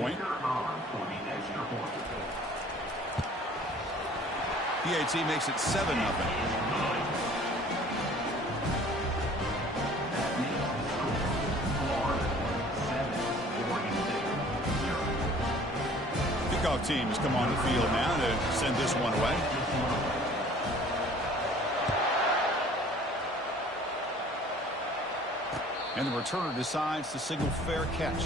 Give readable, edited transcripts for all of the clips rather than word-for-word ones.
point. PAT makes it 7-0. Kickoff teams come on the field now to send this one away. And the returner decides to signal fair catch.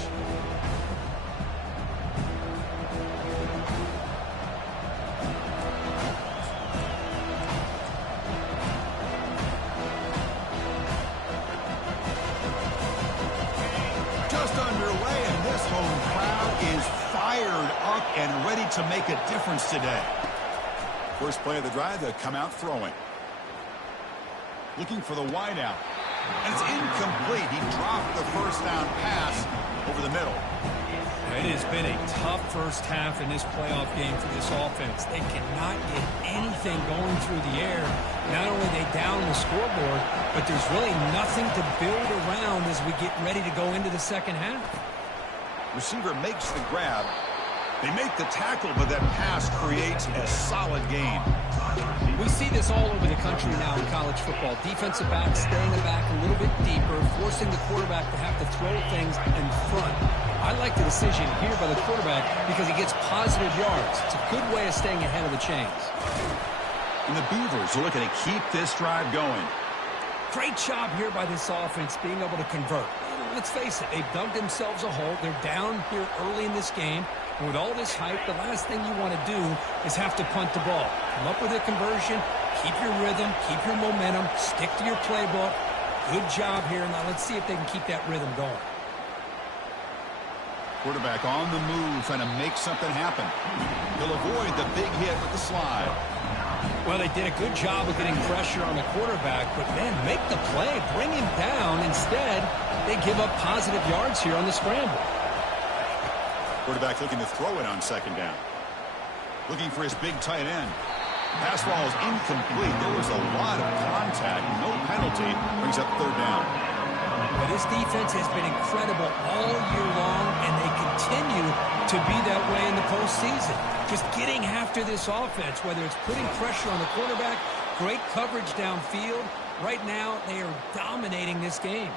Just underway, and this home crowd is fired up and ready to make a difference today. First play of the drive, they come out throwing. Looking for the wideout. And it's incomplete. He dropped the first down pass over the middle. It has been a tough first half in this playoff game for this offense. They cannot get anything going through the air. Not only are they down the scoreboard, but there's really nothing to build around as we get ready to go into the second half. Receiver makes the grab. They make the tackle, but that pass creates a solid gain. We see this all over the country now in college football. Defensive backs staying back a little bit deeper, forcing the quarterback to have to throw things in front. I like the decision here by the quarterback because he gets positive yards. It's a good way of staying ahead of the chains. And the Beavers are looking to keep this drive going. Great job here by this offense being able to convert. Let's face it, they've dug themselves a hole. They're down here early in this game. And with all this hype, the last thing you want to do is have to punt the ball. Come up with a conversion, keep your rhythm, keep your momentum, stick to your playbook. Good job here. Now let's see if they can keep that rhythm going. Quarterback on the move, trying to make something happen. He'll avoid the big hit with the slide. Well, they did a good job of getting pressure on the quarterback, but, man, make the play. Bring him down. Instead, they give up positive yards here on the scramble. Quarterback looking to throw it on second down. Looking for his big tight end. Pass ball is incomplete. There was a lot of contact. No penalty. Brings up third down. Well, this defense has been incredible all year long, and they continue to be that way in the postseason. Just getting after this offense, whether it's putting pressure on the quarterback, great coverage downfield. Right now, they are dominating this game.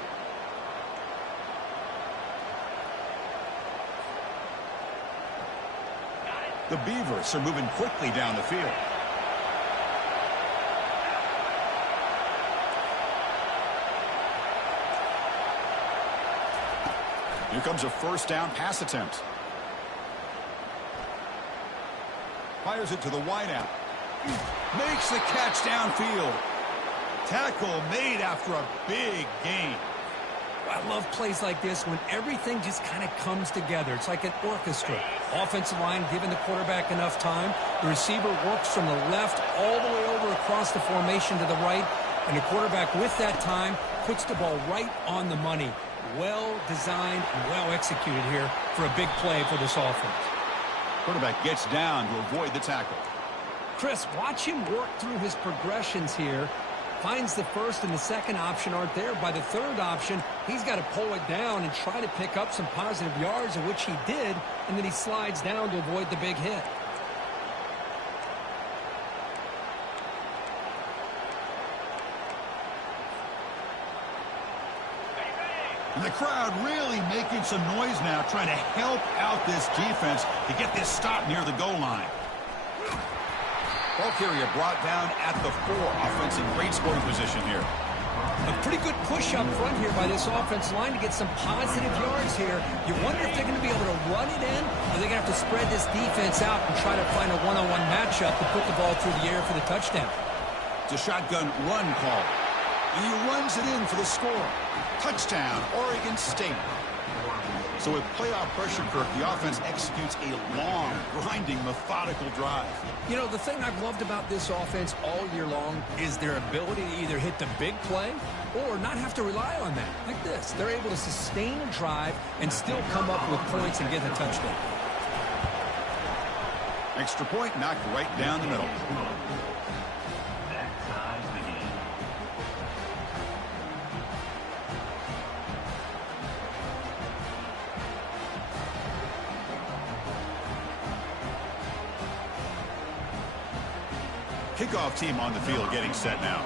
The Beavers are moving quickly down the field. Here comes a first down pass attempt. Fires it to the wideout. Makes the catch downfield. Tackle made after a big gain. I love plays like this when everything just kind of comes together. It's like an orchestra. Offensive line giving the quarterback enough time. The receiver works from the left all the way over across the formation to the right. And the quarterback with that time puts the ball right on the money. Well designed and well executed here for a big play for this offense. Quarterback gets down to avoid the tackle. Chris, watch him work through his progressions here. Finds the first and the second option aren't there. By the third option, he's got to pull it down and try to pick up some positive yards, of which he did, and then he slides down to avoid the big hit. And the crowd really making some noise now, trying to help out this defense to get this stop near the goal line. Ball carrier brought down at the 4. Offense in great scoring position here. A pretty good push up front here by this offensive line to get some positive yards here. You wonder if they're going to be able to run it in, or they're going to have to spread this defense out and try to find a one-on-one matchup to put the ball through the air for the touchdown. It's a shotgun run call. And he runs it in for the score. Touchdown, Oregon State. So with playoff pressure, Kirk, the offense executes a long, grinding, methodical drive. You know, the thing I've loved about this offense all year long is their ability to either hit the big play or not have to rely on that. Like this. They're able to sustain a drive and still come up with points and get a touchdown. Extra point knocked right down the middle. Kickoff team on the field getting set now.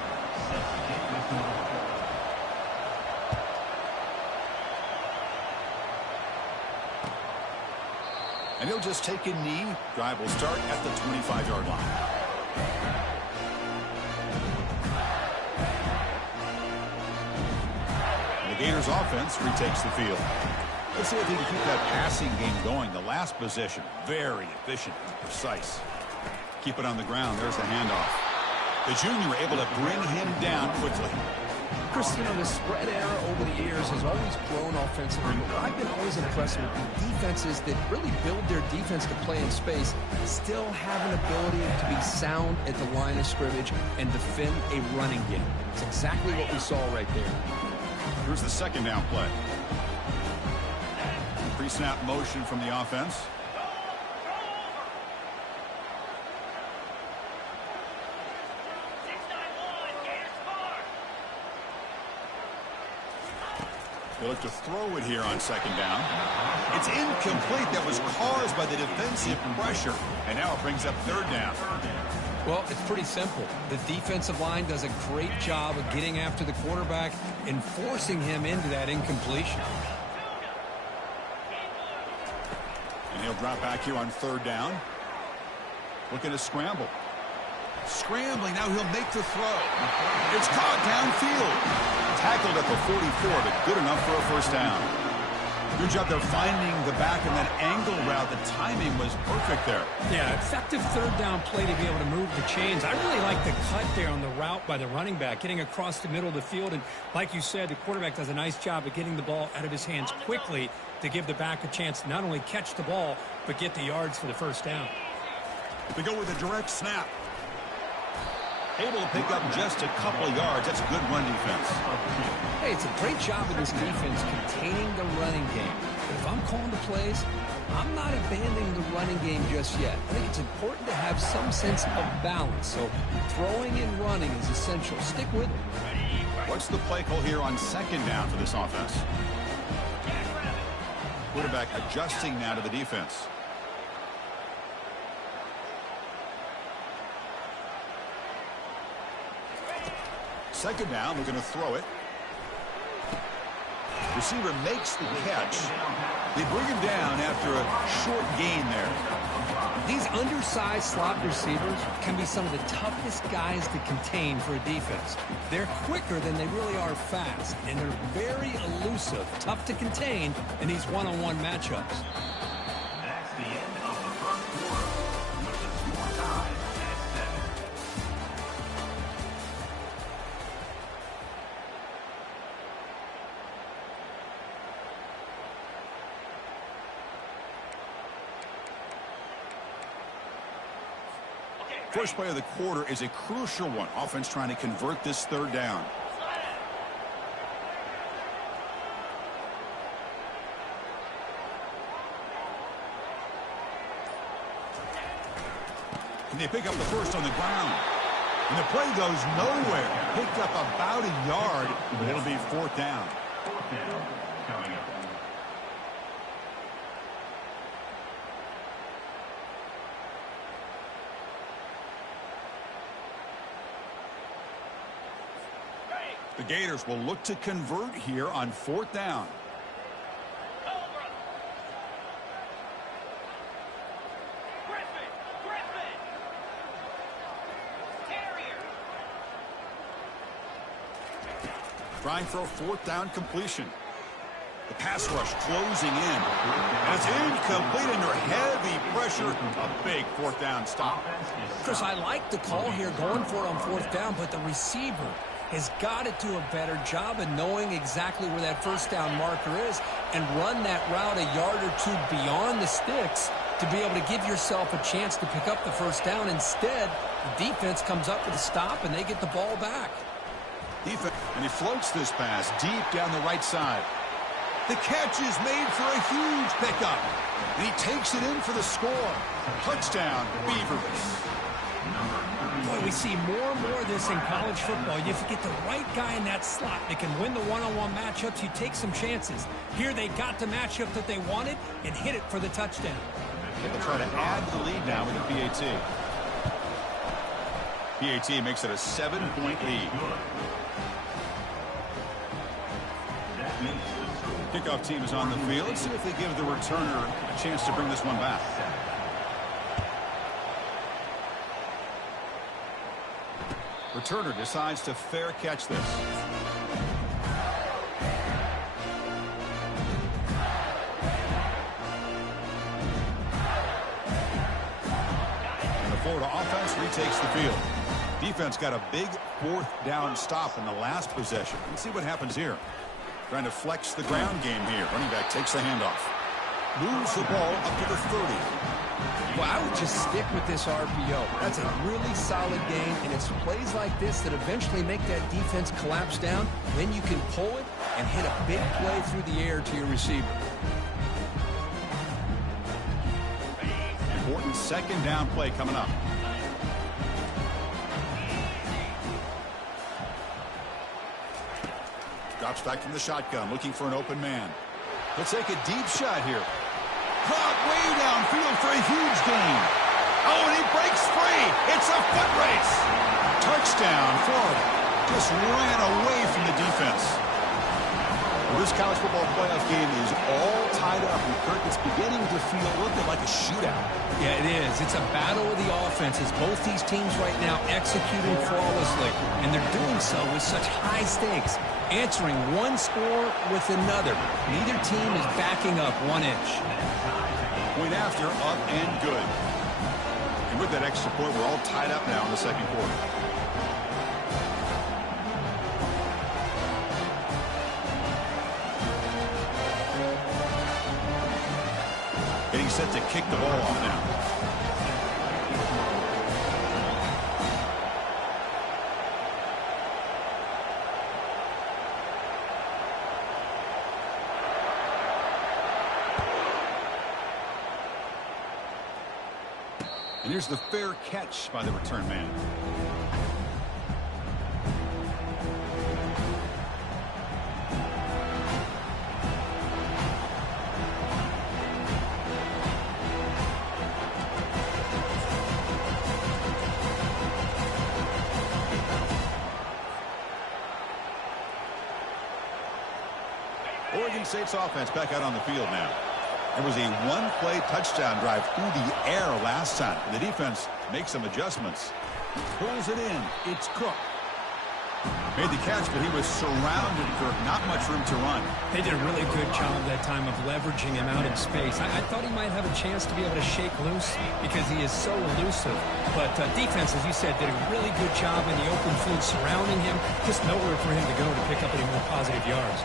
And he'll just take a knee. Drive will start at the 25-yard line. The Gators offense retakes the field. Let's see if he can keep that passing game going. The last possession, very efficient and precise. Keep it on the ground. There's the handoff. The junior able to bring him down quickly. Chris, you know, the spread era over the years has always grown offensively, but I've been always impressed with defenses that really build their defense to play in space, still have an ability to be sound at the line of scrimmage and defend a running game. It's exactly what we saw right there. Here's the second down play. Pre-snap motion from the offense. They look to throw it here on second down. It's incomplete. That was caused by the defensive pressure. And now it brings up third down. Well, it's pretty simple. The defensive line does a great job of getting after the quarterback and forcing him into that incompletion. And he'll drop back here on third down. Looking to scramble. Scrambling. Now he'll make the throw. It's caught downfield. Tackled at the 44, but good enough for a first down. Good job there finding the back in that angle route. The timing was perfect there. Yeah, effective third down play to be able to move the chains. I really like the cut there on the route by the running back, getting across the middle of the field. And like you said, the quarterback does a nice job of getting the ball out of his hands quickly to give the back a chance to not only catch the ball, but get the yards for the first down. They go with a direct snap. Able to pick up just a couple of yards. That's a good run defense. Hey, it's a great job of this defense containing the running game. But if I'm calling the plays, I'm not abandoning the running game just yet. I think it's important to have some sense of balance. So throwing and running is essential. Stick with it. What's the play call here on second down for this offense? Quarterback adjusting now to the defense. Second down, we're going to throw it. Receiver makes the catch. They bring him down after a short gain there. These undersized slot receivers can be some of the toughest guys to contain for a defense. They're quicker than they really are fast, and they're very elusive, tough to contain in these one-on-one matchups. That's the end of the first quarter with the score tied at 7. First play of the quarter is a crucial one. Offense trying to convert this third down. Can they pick up the first on the ground? And the play goes nowhere. Picked up about a yard, but it'll be fourth down. Coming up. The Gators will look to convert here on fourth down. Trying for a fourth down completion. The pass rush closing in. And it's incomplete under heavy pressure. A big fourth down stop. Chris, I like the call here going for it on fourth down, but the receiver has got to do a better job of knowing exactly where that first down marker is and run that route a yard or two beyond the sticks to be able to give yourself a chance to pick up the first down. Instead, the defense comes up with a stop and they get the ball back. Defense, and he floats this pass deep down the right side. The catch is made for a huge pickup. And he takes it in for the score. Touchdown, Beavers. Boy, we see more and more of this in college football. If you get the right guy in that slot that can win the one-on-one matchups, you take some chances. Here they got the matchup that they wanted and hit it for the touchdown. They'll try to add the lead now with the PAT. PAT makes it a 7-point lead. Kickoff team is on the field. Let's see if they give the returner a chance to bring this one back. Returner decides to fair catch this. And the Florida offense retakes the field. Defense got a big 4th down stop in the last possession. Let's see what happens here. Trying to flex the ground game here. Running back takes the handoff. Moves the ball up to the 30. Well, I would just stick with this RPO. That's a really solid game, and it's plays like this that eventually make that defense collapse down. Then you can pull it and hit a big play through the air to your receiver. Important 2nd down play coming up. Drops back from the shotgun, looking for an open man. He'll take a deep shot here. Caught way downfield for a huge gain. Oh, and he breaks free. It's a foot race. Touchdown, Florida. Just ran away from the defense. Well, this college football playoff game is all tied up. And Kirk, it's beginning to feel a little bit like a shootout. Yeah, it is. It's a battle of the offenses. Both these teams right now executing flawlessly, and they're doing so with such high stakes. Answering one score with another. Neither team is backing up 1 inch. Point after, up and good. And with that extra point, we're all tied up now in the 2nd quarter. Getting set to kick the ball off now. And here's the fair catch by the return man. Oregon State's offense back out on the field now. There was a 1-play touchdown drive through the air last time. The defense makes some adjustments. Pulls it in. It's Cook. Made the catch, but he was surrounded, Kirk. Not much room to run. They did a really good job that time of leveraging him out in space. I thought he might have a chance to be able to shake loose because he is so elusive. But defense, as you said, did a really good job in the open field surrounding him. Just nowhere for him to go to pick up any more positive yards.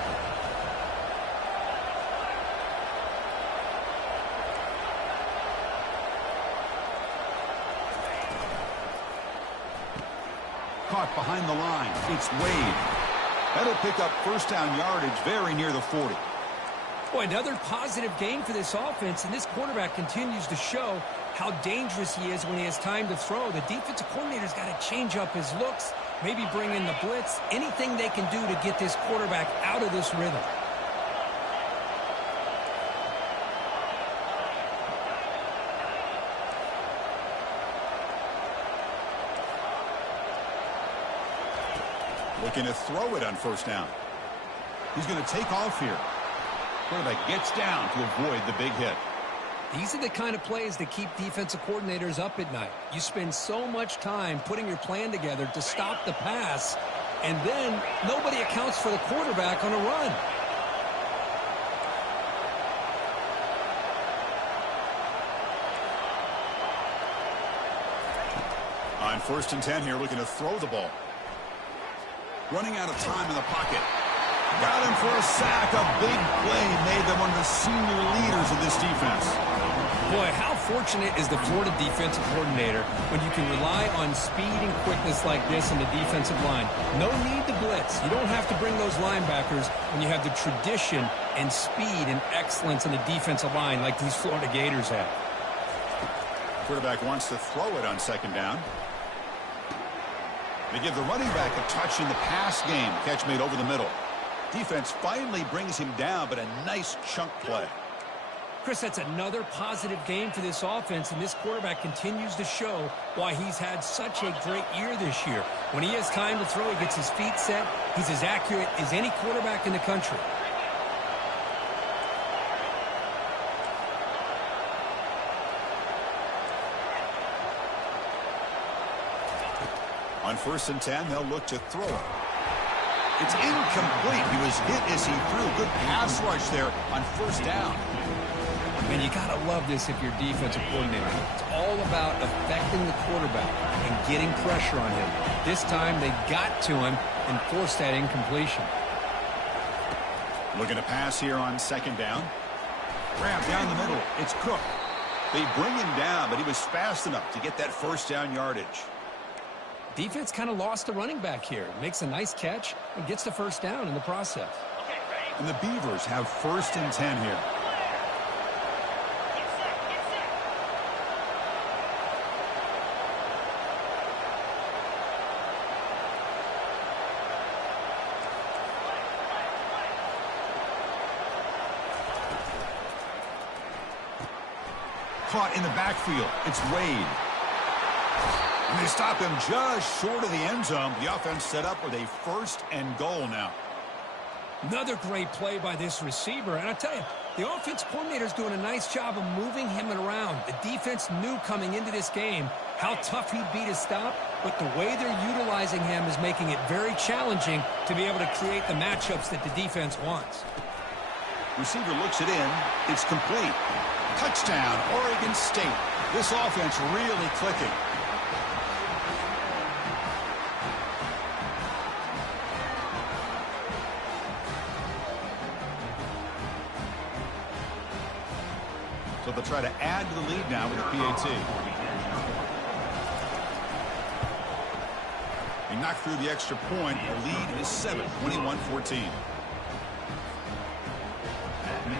Caught behind the line. It's Wade. That'll pick up 1st down yardage very near the 40. Boy, another positive game for this offense, and this quarterback continues to show how dangerous he is when he has time to throw. The defensive coordinator's got to change up his looks, maybe bring in the blitz, anything they can do to get this quarterback out of this rhythm. Looking to throw it on 1st down. He's going to take off here. Quarterback gets down to avoid the big hit. These are the kind of plays that keep defensive coordinators up at night. You spend so much time putting your plan together to stop the pass, and then nobody accounts for the quarterback on a run. On 1st and 10 here, looking to throw the ball. Running out of time in the pocket. Got him for a sack. A big play made them one of the senior leaders of this defense. Boy, how fortunate is the Florida defensive coordinator when you can rely on speed and quickness like this in the defensive line. No need to blitz. You don't have to bring those linebackers when you have the tradition and speed and excellence in the defensive line like these Florida Gators have. Quarterback wants to throw it on 2nd down. They give the running back a touch in the pass game. Catch made over the middle. Defense finally brings him down, but a nice chunk play. Chris, that's another positive game for this offense, and this quarterback continues to show why he's had such a great year this year. When he has time to throw, he gets his feet set. He's as accurate as any quarterback in the country. On 1st and 10, they'll look to throw it. It's incomplete. He was hit as he threw. Good pass rush there on 1st down. Man, you got to love this if you're defensive coordinator. It's all about affecting the quarterback and getting pressure on him. This time, they got to him and forced that incompletion. Looking to pass here on 2nd down. Grab down the middle. It's Cook. They bring him down, but he was fast enough to get that 1st down yardage. Defense kind of lost the running back here. Makes a nice catch and gets the 1st down in the process. And the Beavers have 1st and 10 here. Caught in the backfield. It's Wade. And they stop him just short of the end zone. The offense set up with a 1st and goal now. Another great play by this receiver. And I tell you, the offense coordinator's doing a nice job of moving him around. The defense knew coming into this game how tough he'd be to stop, but the way they're utilizing him is making it very challenging to be able to create the matchups that the defense wants. Receiver looks it in. It's complete. Touchdown, Oregon State. This offense really clicking. So they'll try to add to the lead now with the PAT. They knocked through the extra point. The lead is 7, 21-14.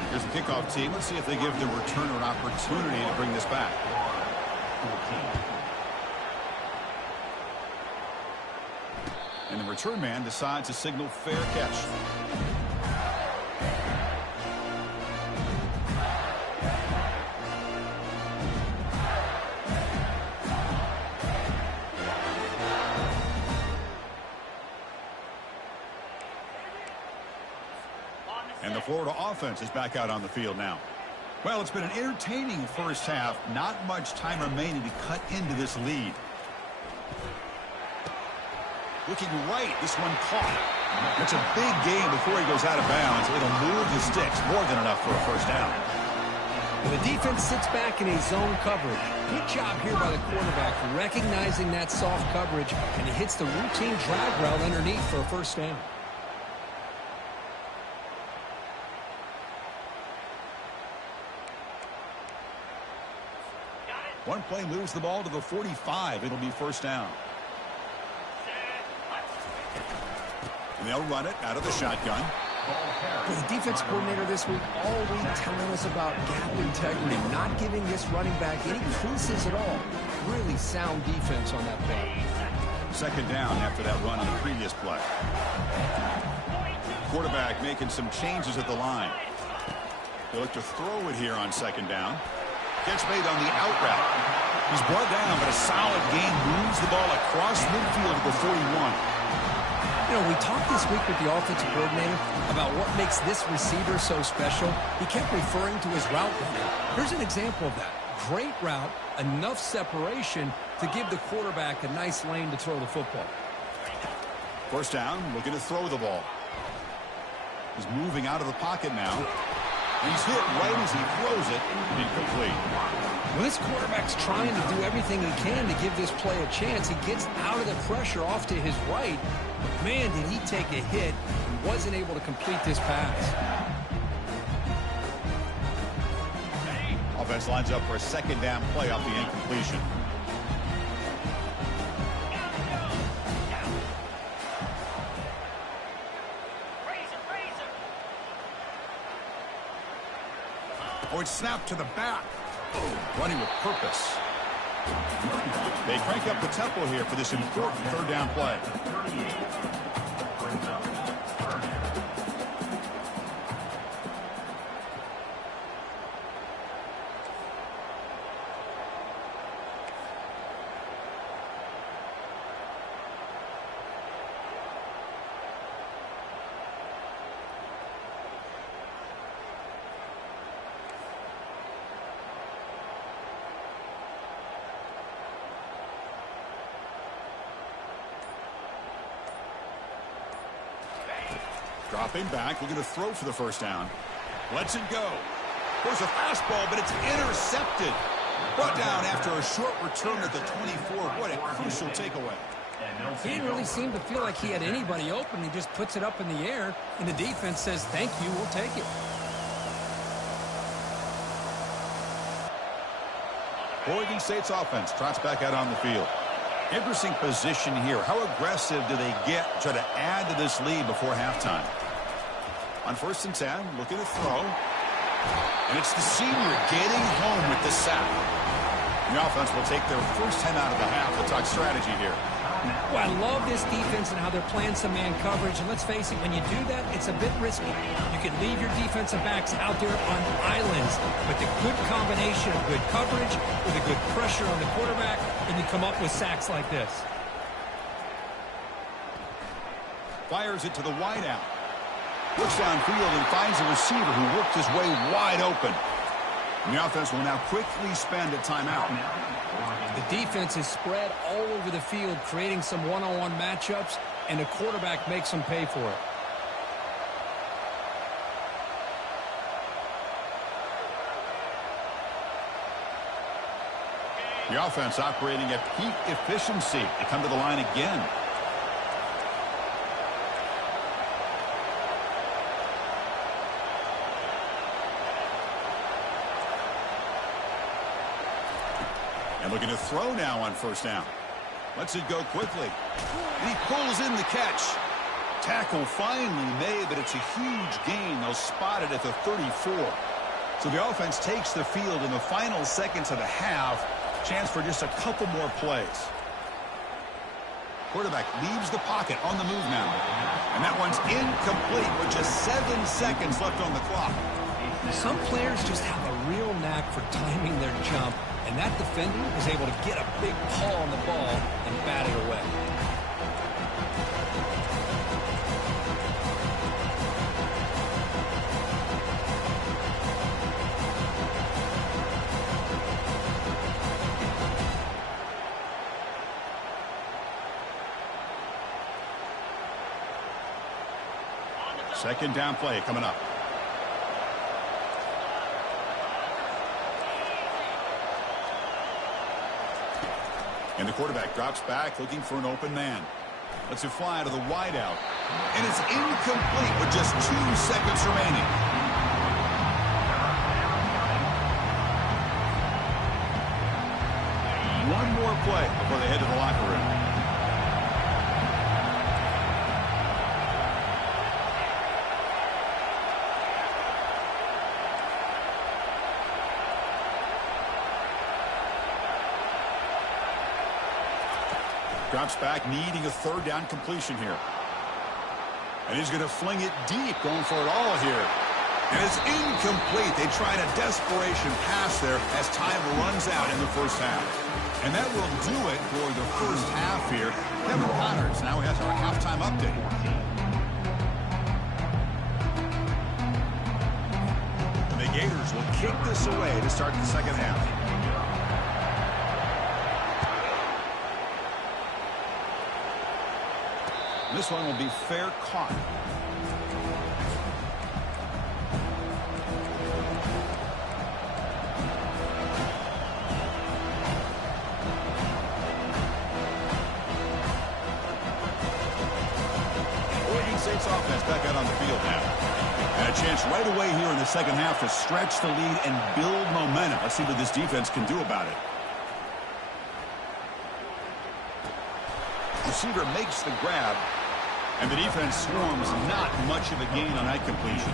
Here's the kickoff team. Let's see if they give the returner an opportunity to bring this back. And the return man decides to signal fair catch. And the Florida offense is back out on the field now. Well, it's been an entertaining 1st half. Not much time remaining to cut into this lead. Looking right, this one caught. It's a big game before he goes out of bounds. It'll move the sticks, more than enough for a 1st down. And the defense sits back in a zone coverage. Good job here by the quarterback recognizing that soft coverage, and he hits the routine drag route underneath for a 1st down. One play moves the ball to the 45. It'll be 1st down. And they'll run it out of the shotgun. The defense coordinator this week all week telling us about gap integrity, not giving this running back any creases at all. Really sound defense on that play. 2nd down after that run on the previous play. Quarterback making some changes at the line. They look to throw it here on 2nd down. Catch made on the out route. He's brought down, but a solid gain moves the ball across midfield to the 41. You know, we talked this week with the offensive coordinator about what makes this receiver so special. He kept referring to his route running. Here's an example of that. Great route, enough separation to give the quarterback a nice lane to throw the football. 1st down, looking to throw the ball. He's moving out of the pocket now. He's hit right as he throws it. Incomplete. Well, this quarterback's trying to do everything he can to give this play a chance. He gets out of the pressure off to his right. But man, did he take a hit and wasn't able to complete this pass. Offense lines up for a 2nd down play off the incompletion. Oh, it's snapped to the back. Running with purpose. They crank up the tempo here for this important 3rd down play. Dropping back, looking to throw for the first down. Lets it go. There's a fastball, but it's intercepted. Brought down after a short return at the 24. What a crucial takeaway. He didn't really seem to feel like he had anybody open. He just puts it up in the air, and the defense says, thank you, we'll take it. Oregon State's offense trots back out on the field. Interesting position here. How aggressive do they get to try to add to this lead before halftime? On 1st and 10, looking to throw. And it's the senior getting home with the sack. The offense will take their first 10 out of the half. We'll talk strategy here. Well, I love this defense and how they're playing some man coverage. And let's face it, when you do that, it's a bit risky. You can leave your defensive backs out there on islands. But the good combination of good coverage with a good pressure on the quarterback, and you come up with sacks like this. Fires it to the wideout. Looks downfield and finds a receiver who worked his way wide open. And the offense will now quickly spend a timeout. The defense is spread all over the field, creating some one-on-one matchups, and the quarterback makes them pay for it. The offense operating at peak efficiency. They come to the line again. And looking to throw now on 1st down. Lets it go quickly. And he pulls in the catch. Tackle finally made, but it's a huge gain. They'll spot it at the 34. So the offense takes the field in the final seconds of the half. Chance for just a couple more plays. Quarterback leaves the pocket on the move now. And that one's incomplete with just 7 seconds left on the clock. Some players just have a real knack for timing their jump, and that defender was able to get a big paw on the ball and bat it away. Second down play coming up. And the quarterback drops back looking for an open man. Lets it fly to the wideout. And it's incomplete with just 2 seconds remaining. One more play before they head to the locker room. Drops back, needing a 3rd down completion here. And he's going to fling it deep, going for it all here. And it's incomplete. They tried a desperation pass there as time runs out in the first half. And that will do it for the first half here. Kevin Connors now has our halftime update. And the Gators will kick this away to start the second half. This one will be fair caught. Oregon State's offense back out on the field now. And a chance right away here in the second half to stretch the lead and build momentum. Let's see what this defense can do about it. Receiver makes the grab. And the defense swarms, not much of a gain on that completion.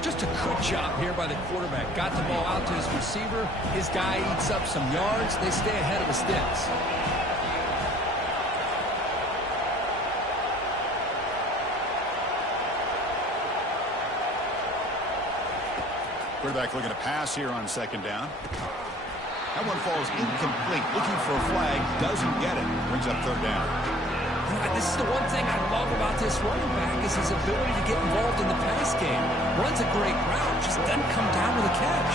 Just a good job here by the quarterback. Got the ball out to his receiver. His guy eats up some yards. They stay ahead of the sticks. Quarterback looking to pass here on 2nd down. That one falls incomplete. Looking for a flag. Doesn't get it. Brings up 3rd down. This is the one thing I love about this running back is his ability to get involved in the pass game. Runs a great route, just doesn't come down with a catch.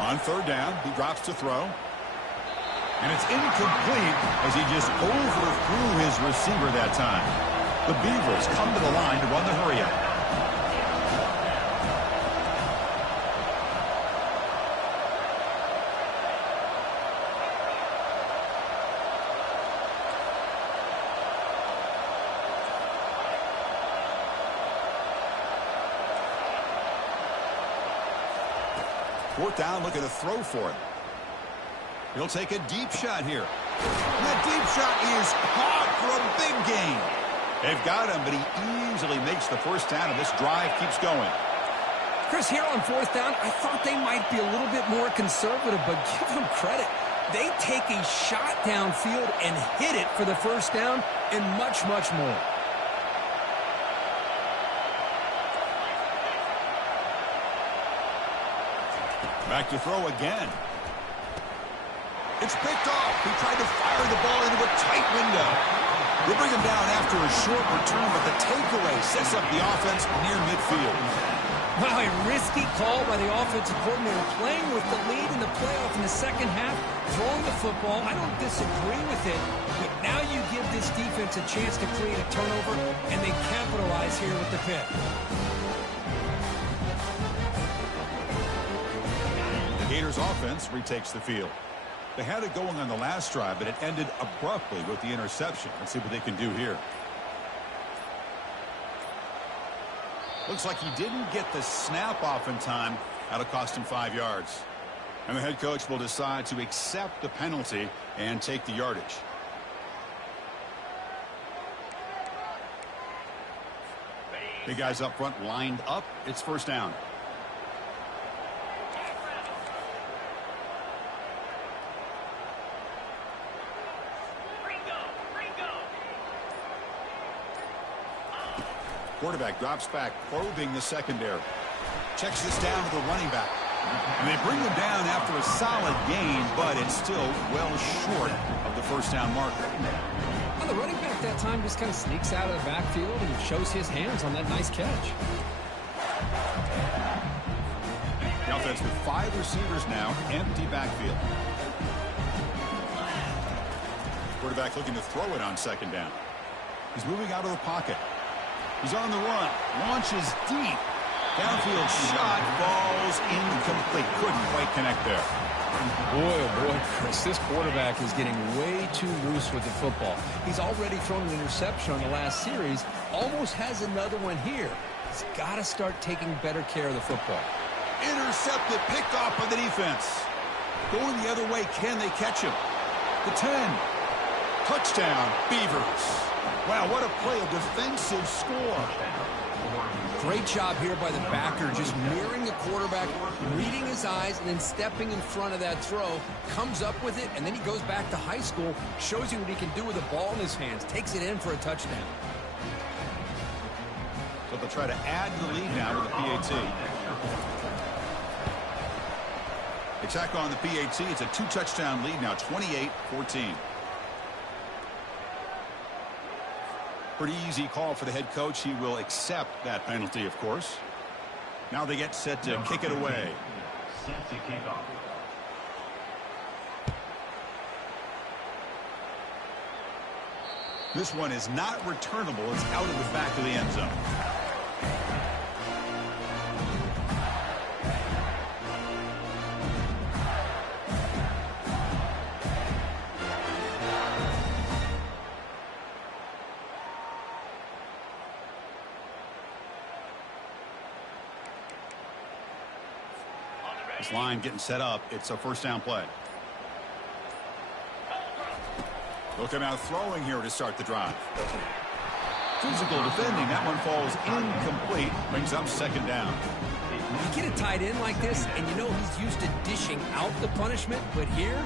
On 3rd down, he drops to throw. And it's incomplete as he just overthrew his receiver that time. The Beavers come to the line to run the hurry-up. Fourth down, looking to throw for it. He'll take a deep shot here. And that deep shot is caught for a big gain. They've got him, but he easily makes the first down, and this drive keeps going. Chris, here on fourth down, I thought they might be a little bit more conservative, but give them credit. They take a shot downfield and hit it for the first down and much, much more. Back to throw again. It's picked off. He tried to fire the ball into a tight window. We'll bring him down after a short return, but the takeaway sets up the offense near midfield. Wow, a risky call by the offensive coordinator, playing with the lead in the playoff in the second half, throwing the football. I don't disagree with it, but now you give this defense a chance to create a turnover, and they capitalize here with the pick. The Gators offense retakes the field. They had it going on the last drive, but it ended abruptly with the interception. Let's see what they can do here. Looks like he didn't get the snap off in time. That'll cost him 5 yards. And the head coach will decide to accept the penalty and take the yardage. The guys up front lined up. It's first down. Quarterback drops back, probing the secondary. Checks this down to the running back. And they bring him down after a solid gain, but it's still well short of the first down marker. Well, the running back that time just kind of sneaks out of the backfield and shows his hands on that nice catch. The offense with 5 receivers now, empty backfield. Quarterback looking to throw it on second down. He's moving out of the pocket. He's on the run. Launches deep. Downfield shot falls incomplete. Couldn't quite connect there. Boy, oh boy, Chris, this quarterback is getting way too loose with the football. He's already thrown an interception on the last series. Almost has another one here. He's got to start taking better care of the football. Intercepted, picked off by the defense. Going the other way, can they catch him? The 10. Touchdown, Beavers. Wow, what a play, a defensive score. Great job here by the backer, just mirroring the quarterback, reading his eyes, and then stepping in front of that throw, comes up with it, and then he goes back to high school, shows you what he can do with the ball in his hands, takes it in for a touchdown. So they'll try to add to the lead now with the PAT. They tack on the PAT. It's a 2-touchdown lead now, 28-14. Pretty easy call for the head coach. He will accept that penalty, of course. Now they get set to kick it away. Set to kick off. This one is not returnable. It's out of the back of the end zone. This line getting set up. It's a first down play. Looking out throwing here to start the drive. Physical defending. That one falls incomplete. Brings up second down. You get a tight end like this, and you know he's used to dishing out the punishment, but here,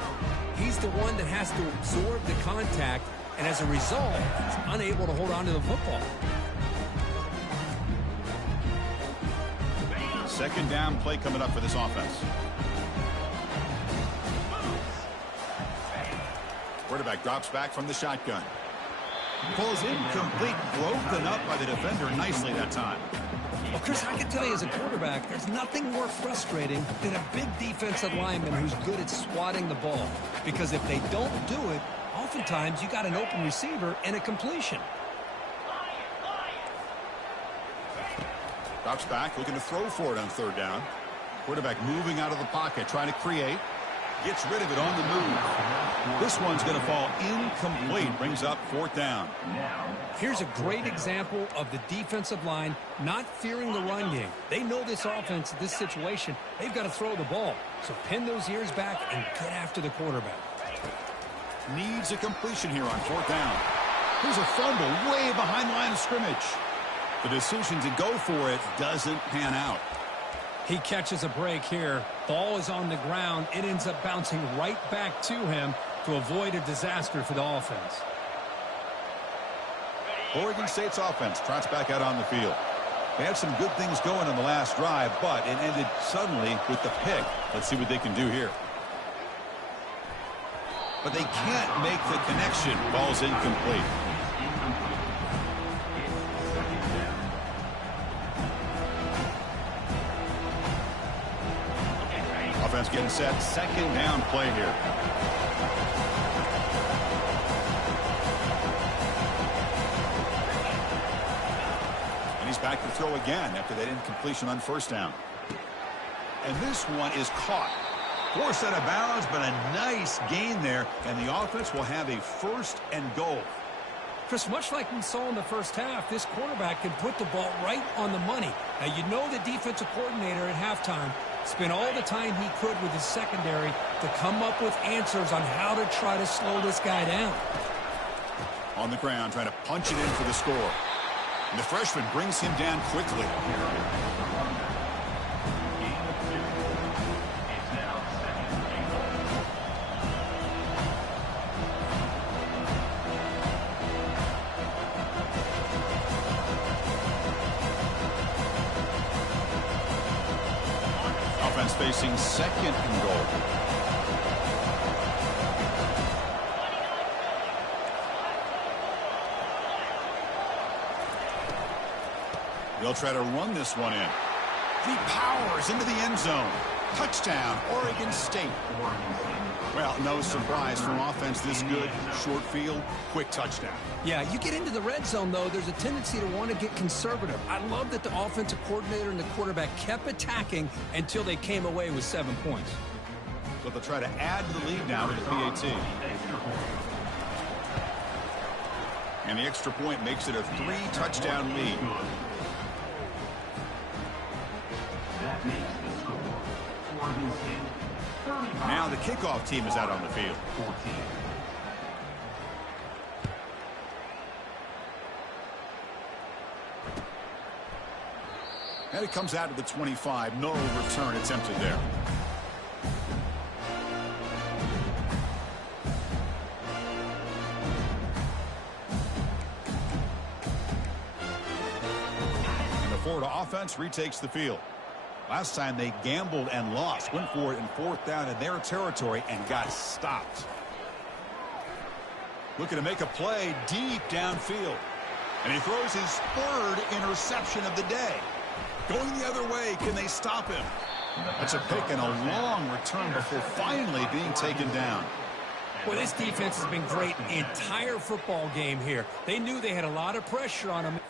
he's the one that has to absorb the contact, and as a result, he's unable to hold on to the football. Second down play coming up for this offense. Quarterback drops back from the shotgun. Pulls incomplete, broken up by the defender nicely that time. Well, Chris, I can tell you as a quarterback, there's nothing more frustrating than a big defensive lineman who's good at swatting the ball. Because if they don't do it, oftentimes you got an open receiver and a completion. Drops back, looking to throw for it on third down. Quarterback moving out of the pocket, trying to create. Gets rid of it on the move. This one's going to fall incomplete. Brings up fourth down. Here's a great example of the defensive line not fearing the run game. They know this offense, this situation, they've got to throw the ball. So pin those ears back and get after the quarterback. Needs a completion here on fourth down. Here's a fumble way behind the line of scrimmage. The decision to go for it doesn't pan out. He catches a break here. Ball is on the ground. It ends up bouncing right back to him to avoid a disaster for the offense. Oregon State's offense trots back out on the field. They had some good things going on the last drive, but it ended suddenly with the pick. Let's see what they can do here. But they can't make the connection. Ball's incomplete. Offense getting set. Second down play here. And he's back to throw again after that incompletion on first down. And this one is caught. Forced out of bounds, but a nice gain there. And the offense will have a first and goal. Chris, much like we saw in the first half, this quarterback can put the ball right on the money. Now, you know the defensive coordinator at halftime spent all the time he could with his secondary to come up with answers on how to try to slow this guy down. On the ground, trying to punch it in for the score. And the freshman brings him down quickly. Offense facing second and goal. They'll try to run this one in. He powers into the end zone. Touchdown, Oregon State. Well, no surprise from offense this good. Short field, quick touchdown. Yeah, you get into the red zone, though, there's a tendency to want to get conservative. I love that the offensive coordinator and the quarterback kept attacking until they came away with 7 points. So they'll try to add to the lead now with the PAT. And the extra point makes it a 3-touchdown lead. Now the kickoff team is out on the field. And it comes out to the 25. No return attempted there. And the Florida offense retakes the field. Last time they gambled and lost. Went for it in fourth down in their territory and got stopped. Looking to make a play deep downfield. And he throws his third interception of the day. Going the other way, can they stop him? That's a pick and a long return before finally being taken down. Well, this defense has been great the entire football game here. They knew they had a lot of pressure on them.